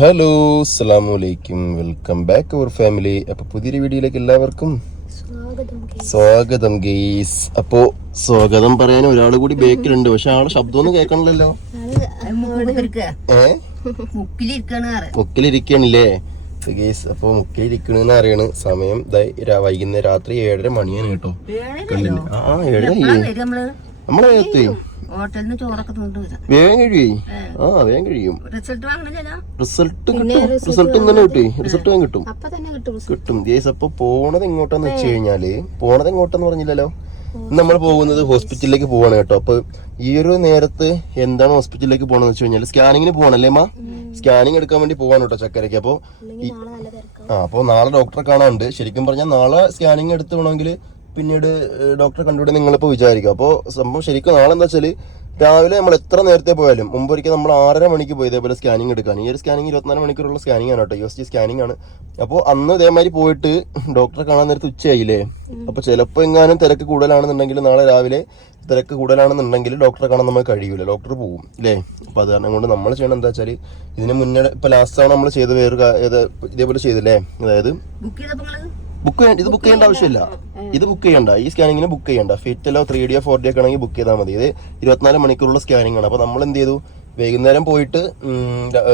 Hello അസ്സലാമു അലൈക്കും welcome back അവർ family അപ്പൊ പുതിയൊരു വീഡിയോയിലേക്ക് എല്ലാവർക്കും സ്വാഗതം സ്വാഗതം ഗെയ്സ്. അപ്പോ സ്വാഗതം പറയാൻ ഒരാൾ കൂടി ബേക്കിലുണ്ട്. പക്ഷെ ആളെ ശബ്ദമൊന്നും കേൾക്കണല്ലോ മുക്കിലിരിക്കണില്ലേ? ഗെയ്സ് അപ്പൊ മുക്കിലിരിക്കണെന്ന് അറിയണ് സമയം. വൈകുന്നേരം രാത്രി ഏഴര മണിയാണ് കേട്ടോ. ആ ഏഴര നമ്മൾ? ഹോട്ടലിൽ നിന്ന് ചോറൊക്കെ വേഗം കഴിയേ. ആ വേഗം കഴിയും. റിസൾട്ട് വാങ്ങണില്ലല്ലോ റിസൾട്ട് കിട്ടും. റിസൾട്ട് ഇന്നലെ കിട്ടി. റിസൾട്ട് കിട്ടും. അപ്പൊ തന്നെ കിട്ടും അപ്പൊ പോണത് എങ്ങോട്ടാന്ന് വെച്ച് കഴിഞ്ഞാൽ പോണത് എങ്ങോട്ടെന്ന് പറഞ്ഞില്ലല്ലോ? നമ്മൾ പോകുന്നത് ഹോസ്പിറ്റലിലേക്ക് പോവാണ് കേട്ടോ. അപ്പൊ ഈ ഒരു നേരത്ത് എന്താണ് ഹോസ്പിറ്റലിലേക്ക് പോകണമെന്ന് വെച്ച് കഴിഞ്ഞാൽ സ്കാനിങ്ങിന് പോകണല്ലേ മാ സ്കാനിങ് എടുക്കാൻ വേണ്ടി പോവാണ് കേട്ടോ ചക്കരയ്ക്ക്. അപ്പൊ നാളെ നല്ല തിരക്കാവും. ആ അപ്പൊ നാളെ ഡോക്ടറെ കാണാനുണ്ട്. ശരിക്കും പറഞ്ഞാൽ നാളെ സ്കാനിങ് എടുത്ത് വേണമെങ്കിൽ പിന്നീട് ഡോക്ടറെ കണ്ടുപിടി നിങ്ങളിപ്പോൾ വിചാരിക്കും. അപ്പോൾ സംഭവം ശരിക്കും നാളെ എന്താ വെച്ചാൽ രാവിലെ നമ്മൾ എത്ര നേരത്തെ പോയാലും മുമ്പ് ഒരിക്കൽ നമ്മൾ ആറര മണിക്ക് പോയി ഇതേപോലെ സ്കാനിങ് എടുക്കാൻ ഈ ഒരു സ്കാനിങ് ഇരുപത്തിനാല് മണിക്കൂറുള്ള സ്കാനിങ് ആണ് കേട്ടോ. യു എസ് ജി സ്കാനിങ് ആണ്. അപ്പോൾ അന്ന് ഇതേമാതിരി പോയിട്ട് ഡോക്ടറെ കാണാൻ നേരത്ത് ഉച്ചയായില്ലേ? അപ്പോൾ ചിലപ്പോൾ എങ്ങാനും തിരക്ക് കൂടുതലാണെന്നുണ്ടെങ്കിൽ നാളെ രാവിലെ തിരക്ക് കൂടുതലാണെന്നുണ്ടെങ്കിൽ ഡോക്ടറെ കാണാൻ നമുക്ക് കഴിയൂല. ഡോക്ടർ പോകും അല്ലേ അപ്പോൾ അത് കാരണം കൊണ്ട് നമ്മൾ ചെയ്യണം എന്താ വെച്ചാൽ ഇതിന് മുന്നേ ഇപ്പോൾ ലാസ്റ്റ് ആണ് നമ്മൾ ചെയ്ത വേറൊരു ഇതേപോലെ ചെയ്തില്ലേ? അതായത് ബുക്ക് ഇത് ബുക്ക് ചെയ്യേണ്ട ആവശ്യമില്ല. ഇത് ബുക്ക് ചെയ്യണ്ട. ഈ സ്കാനിങ്ങിന് ബുക്ക് ചെയ്യണ്ട. ഫിറ്റലോ ത്രീ ഡിയോ ഫോർ ഡിയോ ഒക്കെ ആണെങ്കിൽ ബുക്ക് ചെയ്താൽ മതി. ഇത് ഇരുപത്തിനാല് മണിക്കൂറുള്ള സ്കാനിങ് ആണ്. അപ്പൊ നമ്മൾ എന്ത് ചെയ്തു? വൈകുന്നേരം പോയിട്ട്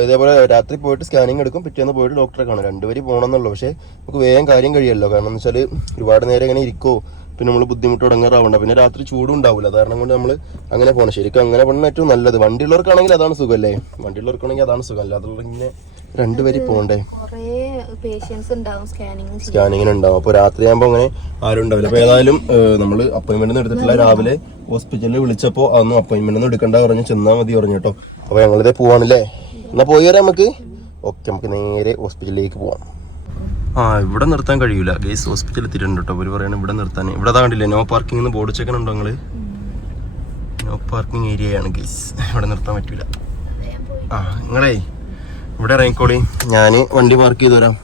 ഇതേപോലെ രാത്രി പോയിട്ട് സ്കാനിങ് എടുക്കും. പിറ്റേന്ന് പോയിട്ട് ഡോക്ടറെ കാണും. രണ്ടുപേര് പോകണമെന്നുള്ളൂ പക്ഷേ നമുക്ക് വേഗം കാര്യം കഴിയല്ലോ. കാരണം എന്ന് വെച്ചാൽ ഒരുപാട് നേരം ഇങ്ങനെ ഇരിക്കോ പിന്നെ നമ്മൾ ബുദ്ധിമുട്ട് തുടങ്ങാറാവണ്ട പിന്നെ രാത്രി ചൂടും ഉണ്ടാവില്ല കാരണം കൊണ്ട് നമ്മൾ അങ്ങനെ പോകണം ശരിക്കും അങ്ങനെ പോകണം ഏറ്റവും നല്ലത്. വണ്ടിയുള്ളവർക്കാണെങ്കിൽ അതാണ് സുഖം അല്ലേ വണ്ടിയുള്ളവർക്കാണെങ്കിൽ അതാണ് സുഖം. അല്ലാതെ ഇങ്ങനെ രണ്ടുപേര് പോകണ്ടേ സ്കാനിങ്ങിന് ഉണ്ടാവും അപ്പൊ രാത്രി അങ്ങനെ ആരും ഉണ്ടാവില്ല. അപ്പൊ ഏതായാലും നമ്മൾ അപ്പോയിന്റ്മെന്റ് ഒന്നും എടുത്തിട്ടില്ല. രാവിലെ ഹോസ്പിറ്റലിൽ വിളിച്ചപ്പോ അതൊന്നും അപ്പോയിന്റ്മെന്റ് ഒന്നും എടുക്കണ്ട പറഞ്ഞു ചെന്നാ മതി പറഞ്ഞു കേട്ടോ. അപ്പൊ ഞങ്ങളിതേ പോവാണല്ലേ? എന്നാ പോയി വരാം നമുക്ക് ഓക്കെ നമുക്ക് നേരെ ഹോസ്പിറ്റലിലേക്ക് പോവാം. ആ ഇവിടെ നിർത്താൻ കഴിയൂല. ഗേസ് ഹോസ്പിറ്റലിൽ എത്തിയിട്ടുണ്ട് കേട്ടോ അവർ പറയണ ഇവിടെ നിർത്താൻ. ഇവിടെ അതാ കണ്ടില്ലേ? നോ പാർക്കിംഗ് എന്ന് ബോർഡ് ചെക്കനുണ്ടോ നിങ്ങൾ? നോ പാർക്കിംഗ് ഏരിയ ആണ് ഗേസ് ഇവിടെ നിർത്താൻ പറ്റൂല. ആ നിങ്ങളേ ഇവിടെ ഇറങ്ങിക്കോളി. ഞാൻ വണ്ടി പാർക്ക് ചെയ്ത് വരാം.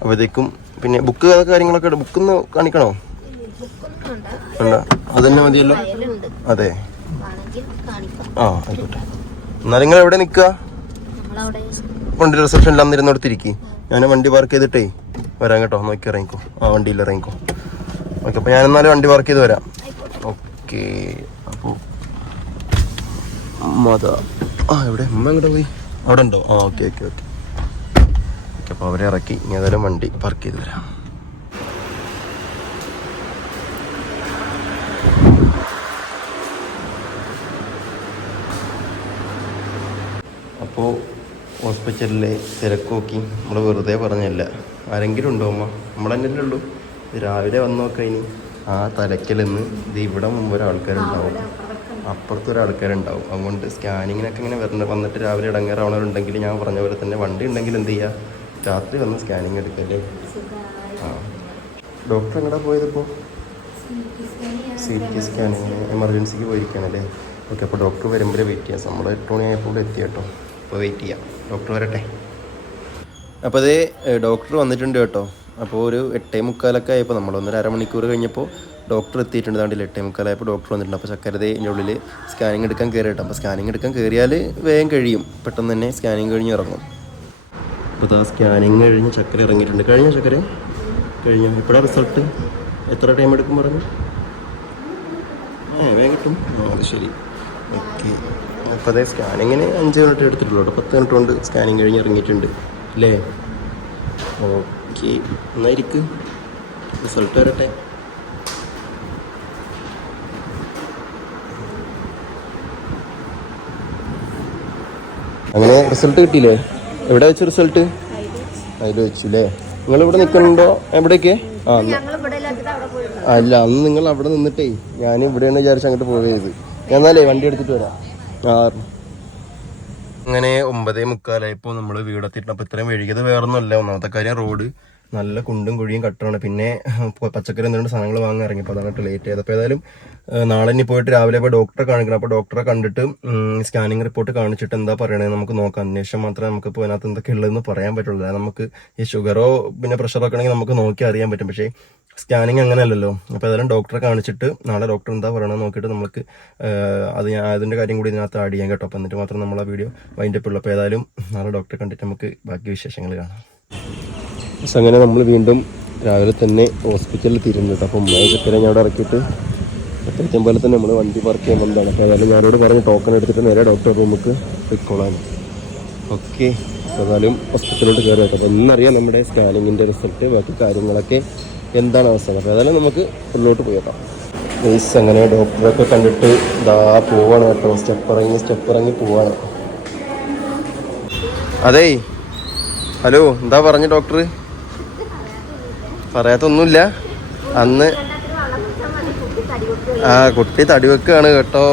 അപ്പോഴത്തേക്കും പിന്നെ ബുക്ക് കാര്യങ്ങളൊക്കെ ബുക്ക് ഒന്ന് കാണിക്കണോ? വേണ്ട അതന്നെ മതിയല്ലോ? അതെ. ആ ആയിക്കോട്ടെ. എന്നാലും നിങ്ങൾ എവിടെ നിൽക്കുക വണ്ടി റിസപ്ഷനിൽ അന്നിരുന്നോടത്തിരിക്കും ഞാൻ വണ്ടി പാർക്ക് ചെയ്തിട്ടേ വരാം കേട്ടോ. നോക്കി ഇറങ്ങിക്കോ. ആ വണ്ടിയിൽ ഇറങ്ങിക്കോ. ഓക്കെ അപ്പോൾ ഞാൻ എന്നാലും വണ്ടി പാർക്ക് ചെയ്ത് വരാം. ഓക്കെ അപ്പോൾ മത. ആ എവിടെ? അമ്മ എങ്ങോട്ട് പോയി? അവിടെ ഉണ്ടോ? ആ ഓക്കെ ഓക്കെ ഓക്കെ ഓക്കെ അപ്പോൾ അവരെ ഇറക്കി. ഇനി ഏതായാലും വണ്ടി പാർക്ക് ചെയ്ത് വരാം. അപ്പോൾ ഹോസ്പിറ്റലിലെ തിരക്ക് നോക്കി നമ്മൾ വെറുതെ പറഞ്ഞല്ല. ആരെങ്കിലും ഉണ്ടോ അമ്മ? നമ്മൾ തന്നെ ഉള്ളൂ രാവിലെ വന്നു നോക്കാം ഇനി. ആ തലക്കലെന്ന് ഇത് ഇവിടെ മുമ്പ് ഒരാൾക്കാരുണ്ടാവും. അപ്പുറത്തൊരാൾക്കാരുണ്ടാവും അതുകൊണ്ട് സ്കാനിങ്ങിനൊക്കെ ഇങ്ങനെ വരണ വന്നിട്ട് രാവിലെ ഇടങ്ങേറാവണവരുണ്ടെങ്കിൽ ഞാൻ പറഞ്ഞ പോലെ തന്നെ വണ്ടി ഉണ്ടെങ്കിൽ എന്ത് ചെയ്യുക രാത്രി വന്ന് സ്കാനിങ് എടുക്കല്ലേ? ആ. ഡോക്ടർ എങ്ങടാ പോയതിപ്പോൾ സി ടി സ്കാനിങ് എമർജൻസിക്ക് പോയിരിക്കുകയാണല്ലേ ഓക്കെ അപ്പോൾ ഡോക്ടർ വരുമ്പോഴേ വെയിറ്റ് ചെയ്യാം. നമ്മൾ എട്ട് മണിയായപ്പോൾ എത്തി കേട്ടോ അപ്പോൾ വെയിറ്റ് ചെയ്യാം. ഡോക്ടർ വരട്ടെ. അപ്പോൾ അതേ ഡോക്ടർ വന്നിട്ടുണ്ട് കേട്ടോ. അപ്പോൾ ഒരു എട്ടേ മുക്കാലൊക്കെ ആയപ്പോൾ നമ്മൾ ഒന്നര അരമണിക്കൂർ കഴിഞ്ഞപ്പോൾ ഡോക്ടർ എത്തിയിട്ടുണ്ട്. താണ്ടില്ല എട്ടേ മുക്കാലായപ്പോൾ ഡോക്ടർ വന്നിട്ടുണ്ട്. അപ്പോൾ ചക്കരതേ ഇതിന്റെ ഉള്ളിൽ സ്കാനിങ് എടുക്കാൻ കയറിയിട്ട് അപ്പോൾ സ്കാനിങ് എടുക്കാൻ കയറിയാൽ വേഗം കഴിയും. പെട്ടെന്ന് തന്നെ സ്കാനിങ് കഴിഞ്ഞ് ഇറങ്ങും. അപ്പോൾ ആ സ്കാനിങ് കഴിഞ്ഞ് ചക്കര ഇറങ്ങിയിട്ടുണ്ട്. കഴിഞ്ഞ ചക്കര? കഴിഞ്ഞ? എപ്പോഴാണ് റിസൾട്ട് എത്ര ടൈം എടുക്കും പറഞ്ഞു? ആ വേഗം കിട്ടും. ആ ശരി. ഓക്കെ. അപ്പോൾ അതേ സ്കാനിങ്ങിന് അഞ്ച് മിനിറ്റ് എടുത്തിട്ടുള്ളൂ കേട്ടോ. പത്ത് മിനിറ്റ് കൊണ്ട് സ്കാനിങ് കഴിഞ്ഞ് ഇറങ്ങിയിട്ടുണ്ട്. അല്ലേ? ഓക്കെ എന്നായിരിക്കും റിസൾട്ട് വരട്ടെ. അങ്ങനെ റിസൾട്ട് കിട്ടിയില്ലേ? എവിടെ വെച്ച് റിസൾട്ട് അതിൽ വെച്ചു അല്ലേ? നിങ്ങൾ ഇവിടെ നിൽക്കുന്നുണ്ടോ? എവിടേക്ക്? ആ അല്ല അന്ന് നിങ്ങൾ അവിടെ നിന്നിട്ടേ ഞാൻ ഇവിടെയാണ് വിചാരിച്ച് അങ്ങോട്ട് പോയത്. എന്നാലേ വണ്ടി എടുത്തിട്ട് വരാം. അങ്ങനെ ഒമ്പതേ മുക്കാലായപ്പോൾ നമ്മൾ വീടെത്തിയിട്ട് അപ്പോൾ ഇത്രയും വേറെ വേറൊന്നുമല്ല. ഒന്നാമത്തെ കാര്യം റോഡ് നല്ല കുണ്ടും കുഴിയും കട്ടറാണ്. പിന്നെ പച്ചക്കറി എന്തുകൊണ്ട് സാധനങ്ങൾ വാങ്ങാൻ ഇറങ്ങി അപ്പോൾ അതാണ് ലേറ്റ് ചെയ്തത് അപ്പോൾ ഏതായാലും നാളെ ഇനി പോയിട്ട് രാവിലെ ഇപ്പോൾ ഡോക്ടറെ കാണിക്കണം. അപ്പോൾ ഡോക്ടറെ കണ്ടിട്ട് സ്കാനിങ് റിപ്പോർട്ട് കാണിച്ചിട്ട് എന്താ പറയണത് നമുക്ക് നോക്കാം. അന്വേഷണം മാത്രമേ നമുക്ക് ഇപ്പോൾ അതിനകത്ത് എന്തൊക്കെ ഉള്ളതെന്ന് പറയാൻ പറ്റുള്ളൂ. നമുക്ക് ഈ ഷുഗറോ പിന്നെ പ്രഷറോ ഒക്കെ ആണെങ്കിൽ നമുക്ക് നോക്കി അറിയാൻ പറ്റും. പക്ഷേ സ്കാനിങ് അങ്ങനെ അല്ലല്ലോ അപ്പോൾ ഏതായാലും ഡോക്ടറെ കാണിച്ചിട്ട് നാളെ ഡോക്ടർ എന്താ പറയണമെന്ന് നോക്കിയിട്ട് നമുക്ക് അത് ഞാൻ അതിന്റെ കാര്യം കൂടി ഇതിനകത്ത് ആഡ് ചെയ്യാൻ കേട്ടോ. അപ്പോൾ എന്നിട്ട് മാത്രം നമ്മൾ ആ വീഡിയോ വൈൻഡപ്പ് ഉള്ളൂ. അപ്പോൾ ഏതായാലും നാളെ ഡോക്ടറെ കണ്ടിട്ട് നമുക്ക് ബാക്കി വിശേഷങ്ങൾ കാണാം. പക്ഷെ അങ്ങനെ നമ്മൾ വീണ്ടും രാവിലെ തന്നെ ഹോസ്പിറ്റലിൽ തിരുന്നു കേട്ടോ. അപ്പോൾ ഉമ്മയെ ചക്കര ഞാൻ അവിടെ ഇറക്കിയിട്ട് അത്യാവശ്യം പോലെ തന്നെ നമ്മൾ വണ്ടി പാർക്ക് ചെയ്യാൻ വന്നതാണ്. അപ്പോൾ ഏതായാലും ഞാനോട് പറഞ്ഞ് ടോക്കൺ എടുത്തിട്ട് നേരെ ഡോക്ടർ റൂമിക്ക് പോയിക്കോളാം. ഓക്കെ ഏതായാലും ഹോസ്പിറ്റലിലോട്ട് കയറി വെക്കാം എന്നറിയാം നമ്മുടെ സ്കാനിങ്ങിന്റെ റിസൾട്ട് ബാക്കി കാര്യങ്ങളൊക്കെ എന്താണ് അവസ്ഥ? അപ്പോൾ നമുക്ക് ഉള്ളിലോട്ട് പോയി വെക്കാം ഗൈസ് അങ്ങനെ ഡോക്ടറൊക്കെ കണ്ടിട്ട് ഇതാ പോവാണ് കേട്ടോ. സ്റ്റെപ്പ് ഇറങ്ങി സ്റ്റെപ്പ് ഇറങ്ങി പോവാണ്. അതേ ഹലോ എന്താ പറഞ്ഞു ഡോക്ടർ പറയാത്തൊന്നുമില്ല. അന്ന് ആ കുട്ടി തടി വെക്കുകയാണ് കേട്ടോ.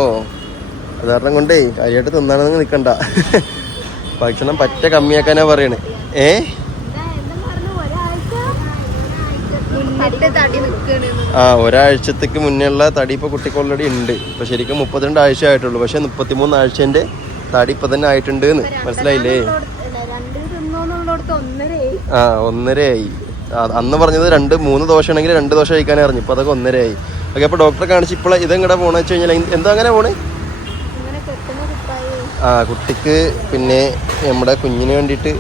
അത് കൊണ്ടേ കാര്യമായിട്ട് തിന്നാണെന്ന് നിൽക്കണ്ട ഭക്ഷണം പറ്റ കമ്മിയാക്കാനാ പറയണേ. ഏ? ആ ഒരാഴ്ചത്തേക്ക് മുന്നേ ഉള്ള തടി ഇപ്പോൾ കുട്ടിക്ക് ഓൾറെഡി ഉണ്ട്. ഇപ്പൊ ശരിക്കും മുപ്പത്തിരണ്ട് ആഴ്ച ആയിട്ടുള്ളൂ. പക്ഷെ മുപ്പത്തിമൂന്ന് ആഴ്ചന്റെ തടി ഇപ്പൊ തന്നെ ആയിട്ടുണ്ട് എന്ന്. മനസ്സിലായില്ലേ? ആ ഒന്നരയായി. അന്ന് പറഞ്ഞത് രണ്ട് മൂന്ന് ദോശ ആണെങ്കിൽ രണ്ട് ദോശ കഴിക്കാനേ അറിഞ്ഞു. ഇപ്പൊ അതൊക്കെ ഒന്നരയായി. ഓക്കെ അപ്പൊ ഡോക്ടറെ കാണിച്ച് ഇപ്പോൾ ഇതെങ്ങടെ പോണെന്ന് വെച്ച് കഴിഞ്ഞാൽ എന്താ അങ്ങനെ പോണേ? ആ കുട്ടിക്ക് പിന്നെ നമ്മുടെ കുഞ്ഞിന് വേണ്ടിയിട്ട്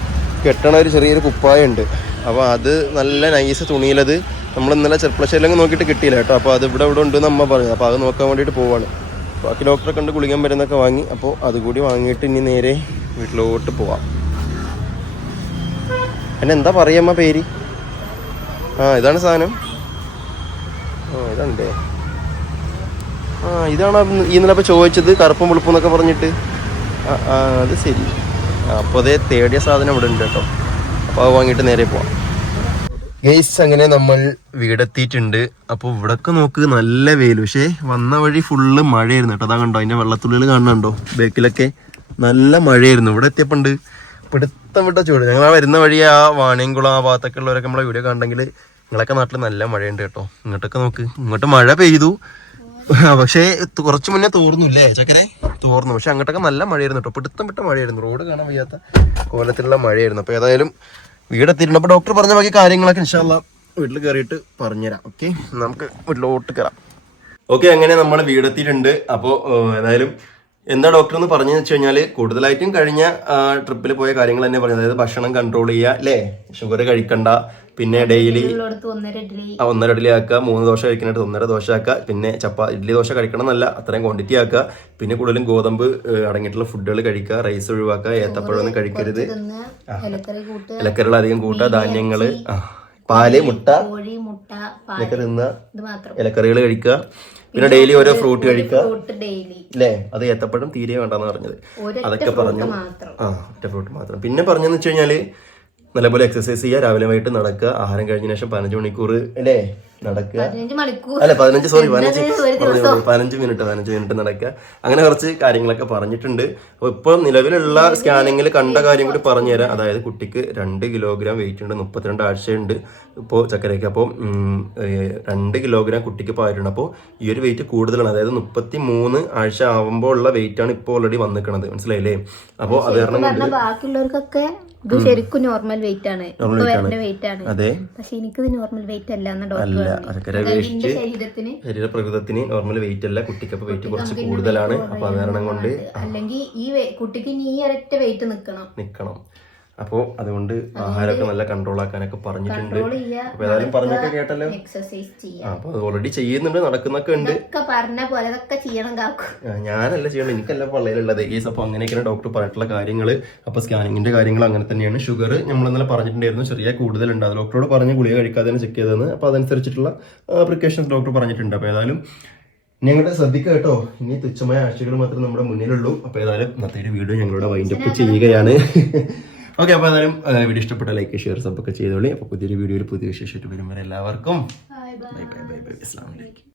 കെട്ടണ ഒരു ചെറിയൊരു കുപ്പായ ഉണ്ട്. അപ്പോൾ അത് നല്ല നൈസ് തുണിയിലത് നമ്മൾ ഇന്നലെ ചെറുപ്പളശ്ശേരിലങ്ങ് നോക്കിയിട്ട് കിട്ടിയില്ല കേട്ടോ. അപ്പോൾ അത് ഇവിടെ ഇവിടെ ഉണ്ടെന്ന് അമ്മ പറഞ്ഞു. അപ്പോൾ അത് നോക്കാൻ വേണ്ടിയിട്ട് പോവാണ്. ബാക്കി ഡോക്ടറെ കണ്ട് ഗുളികൻ മരുന്നൊക്കെ വാങ്ങി. അപ്പോൾ അതുകൂടി വാങ്ങിയിട്ട് ഇനി നേരെ വീട്ടിലോട്ട് പോവാം. എന്നെ എന്താ പറയമ്മ പേര്? ആ ഇതാണ് സാധനം. ആ ഇതാണല്ലേ ആ ഇതാണ് ഇന്നലെ അപ്പോൾ ചോദിച്ചത് കറുപ്പും വെളുപ്പും എന്നൊക്കെ പറഞ്ഞിട്ട്. ആ അത് ശരി. അപ്പോൾ അതേ തേടിയ സാധനം ഇവിടെ ഉണ്ട് കേട്ടോ. അപ്പോൾ അത് വാങ്ങിയിട്ട് നേരെ പോവാം. ഗെയ്സ് അങ്ങനെ നമ്മൾ വീടെത്തിയിട്ടുണ്ട്. അപ്പോൾ ഇവിടൊക്കെ നോക്ക് നല്ല വെയിൽ പക്ഷേ വന്ന വഴി ഫുള്ള് മഴയായിരുന്നു കേട്ടോ. അതാ കണ്ടോ അതിന്റെ വെള്ളത്തുള്ളിൽ കാണുന്നുണ്ടോ? ബേക്കിലൊക്കെ നല്ല മഴയായിരുന്നു. ഇവിടെ എത്തിയപ്പോണ്ട് പിടുത്തം വിട്ട ചൂട്. ഞങ്ങൾ ആ വരുന്ന വഴി ആ വാണിയംകുളം ആ ഭാഗത്തൊക്കെ ഉള്ളവരൊക്കെ നമ്മളെ വീഡിയോ കണ്ടെങ്കിൽ നിങ്ങളൊക്കെ നാട്ടിൽ നല്ല മഴയുണ്ട് കേട്ടോ. ഇങ്ങോട്ടൊക്കെ നോക്ക്. ഇങ്ങോട്ട് മഴ പെയ്തു. പക്ഷേ കുറച്ച് മുന്നേ തോർന്നില്ലേ ചക്കരെ? തോർന്നു. പക്ഷെ അങ്ങോട്ടൊക്കെ നല്ല മഴയായിരുന്നു കേട്ടോ. പിടുത്തം വിട്ട മഴയായിരുന്നു. റോഡ് കാണാൻ വയ്യാത്ത കോലത്തിലുള്ള മഴയായിരുന്നു. അപ്പോൾ ഏതായാലും വീടെത്തിയിട്ടുണ്ട് അപ്പൊ ഡോക്ടർ പറഞ്ഞ ബാക്കി കാര്യങ്ങളൊക്കെ ഇൻഷാല്ല വീട്ടിൽ കയറിയിട്ട് പറഞ്ഞുതരാം. ഓക്കെ നമുക്ക് വീട്ടിലോട്ട് കയറാം ഓക്കെ അങ്ങനെ നമ്മൾ വീടെത്തിയിട്ടുണ്ട്. അപ്പോൾ ഏതായാലും എന്താ ഡോക്ടർ എന്ന് പറഞ്ഞു വെച്ച് കഴിഞ്ഞാൽ കൂടുതലായിട്ടും കഴിഞ്ഞ ട്രിപ്പിൽ പോയ കാര്യങ്ങൾ തന്നെ പറഞ്ഞു അതായത് ഭക്ഷണം കൺട്രോൾ ചെയ്യുക അല്ലേ? ഷുഗർ കഴിക്കണ്ട പിന്നെ ഡെയിലി ഒന്നര ഇഡ്ഡലി ആ ഒന്നര ഇഡ്ഡലി ആക്കുക മൂന്ന് ദോശ കഴിക്കാനായിട്ട് ഒന്നര ദോശ ആക്കുക പിന്നെ ചപ്പാ ഇഡ്ഡലി ദോശ കഴിക്കണം എന്നല്ല അത്രയും ക്വാണ്ടിറ്റി ആക്കുക. പിന്നെ കൂടുതലും ഗോതമ്പ് അടങ്ങിയിട്ടുള്ള ഫുഡുകൾ കഴിക്കുക റൈസ് ഒഴിവാക്കുക ഏത്തപ്പഴമൊന്നും കഴിക്കരുത്. തിന്ന് ഇലക്കറി ഇലക്കറികൾ അധികം കൂട്ടുക ധാന്യങ്ങൾ പാൽ മുട്ട ഇതൊക്കെ മാത്രം. ഇലക്കറികൾ കഴിക്കുക. പിന്നെ ഡെയിലി ഓരോ ഫ്രൂട്ട് കഴിക്കുക. അല്ലേ അത് ഏത്തപ്പഴം തീരെ വേണ്ടെന്ന് പറഞ്ഞത്. അതൊക്കെ പറഞ്ഞു. ആ ഒറ്റ ഫ്രൂട്ട് മാത്രം. പിന്നെ പറഞ്ഞെന്ന് വെച്ച് കഴിഞ്ഞാൽ നല്ലപോലെ എക്സസൈസ് ചെയ്യുക. രാവിലെ വൈകിട്ട് നടക്കുക. ആഹാരം കഴിഞ്ഞ ശേഷം പതിനഞ്ച് മണിക്കൂർ അല്ലേ? നടക്കുക. അല്ല പതിനഞ്ച് സോറി പതിനഞ്ച്. പതിനഞ്ച് മിനിറ്റ് പതിനഞ്ച് മിനിറ്റ് നടക്കുക. അങ്ങനെ കുറച്ച് കാര്യങ്ങളൊക്കെ പറഞ്ഞിട്ടുണ്ട്. അപ്പോൾ ഇപ്പോൾ നിലവിലുള്ള സ്കാനിങ്ങിൽ കണ്ട കാര്യം കൂടി പറഞ്ഞു പറഞ്ഞുതരാം. അതായത് കുട്ടിക്ക് രണ്ട് കിലോഗ്രാം വെയിറ്റ് ഉണ്ട് മുപ്പത്തിരണ്ട് ആഴ്ചയുണ്ട് ഇപ്പോൾ ചക്കരയ്ക്ക്. അപ്പോൾ രണ്ട് കിലോഗ്രാം കുട്ടിക്ക് പായിട്ടുണ്ട് അപ്പോൾ ഈ ഒരു വെയിറ്റ് കൂടുതലാണ്. അതായത് മുപ്പത്തി മൂന്ന് ആഴ്ച ആവുമ്പോൾ ഉള്ള വെയിറ്റ് ആണ് ഇപ്പോൾ ഓൾറെഡി വന്നിരിക്കുന്നത് മനസ്സിലായില്ലേ? അപ്പോൾ അത് കാരണം ബാക്കിയുള്ളവർക്കൊക്കെ ഇത് ശരിക്കും നോർമൽ വെയിറ്റ് ആണ്. ഇപ്പൊ വെയിറ്റ് ആണ്. അതെ. പക്ഷെ എനിക്കിത് നോർമൽ വെയിറ്റ് അല്ല എന്ന് ഡോക്ടർ അല്ല അരക്കര വേസ്റ്റ് ശരീരപ്രകൃതത്തിന് നോർമൽ വെയിറ്റ് അല്ല കുട്ടിക്ക് അപ്പോൾ വെയിറ്റ് കുറച്ച് കൂടുതലാണ് അപ്പൊ അത് കാരണം കൊണ്ട് അല്ലെങ്കിൽ ഈ കുട്ടിക്ക് ഇനി ഈ ഒരൊറ്റ വെയിറ്റ് നിക്കണം. നിൽക്കണം അപ്പോൾ അതുകൊണ്ട് ആഹാരമൊക്കെ നല്ല കൺട്രോൾ ആക്കാനൊക്കെ പറഞ്ഞിട്ടുണ്ട് അപ്പൊ ഏതായാലും പറഞ്ഞൊക്കെ കേട്ടല്ലോ. അപ്പൊ ആ അത് ഓൾറെഡി ചെയ്യുന്നുണ്ട് നടക്കുന്നൊക്കെ ഉണ്ട്. പറഞ്ഞ പോലെ ചെയ്യണം ഞാനല്ല ചെയ്യണം എനിക്കല്ല പള്ളയിലുള്ളത്. കേസ് അപ്പൊ അങ്ങനെയൊക്കെയാണ് ഡോക്ടർ പറഞ്ഞിട്ടുള്ള കാര്യങ്ങൾ അപ്പൊ സ്കാനിങ്ങിന്റെ കാര്യങ്ങൾ അങ്ങനെ തന്നെയാണ്. ഷുഗർ നമ്മൾ ഇന്നലെ പറഞ്ഞിട്ടുണ്ടായിരുന്നു ചെറിയ കൂടുതലുണ്ട്. അത് ഡോക്ടറോട് പറഞ്ഞ് ഗുളിക കഴിക്കാതെ ചെക്ക് ചെയ്തതെന്ന്. അപ്പൊ അതനുസരിച്ചിട്ടുള്ള പ്രിക്കോഷൻസ് ഡോക്ടർ പറഞ്ഞിട്ടുണ്ട്. അപ്പൊ ഏതായാലും ഞങ്ങളുടെ ശ്രദ്ധിക്കുക കേട്ടോ. ഇനി തുച്ഛമായ ആഴ്ചകൾ മാത്രമേ നമ്മുടെ മുന്നിലുള്ളൂ. അപ്പൊ ഏതായാലും ഇന്നത്തെ ഒരു വീഡിയോ ഞങ്ങളുടെ വൈൻഡപ്പ് ചെയ്യുകയാണ്. ഓക്കെ അപ്പോൾ എന്തായാലും വീഡിയോ ഇഷ്ടപ്പെട്ട ലൈക്ക് ഷെയർ സബ് ഒക്കെ ചെയ്തോളി. അപ്പോൾ പുതിയൊരു വീഡിയോയിൽ പുതിയ വിശേഷമായിട്ട് വരും വരെ എല്ലാവർക്കും. ബൈ ബൈ ബൈ ബൈ അസ്സാം വലൈക്കും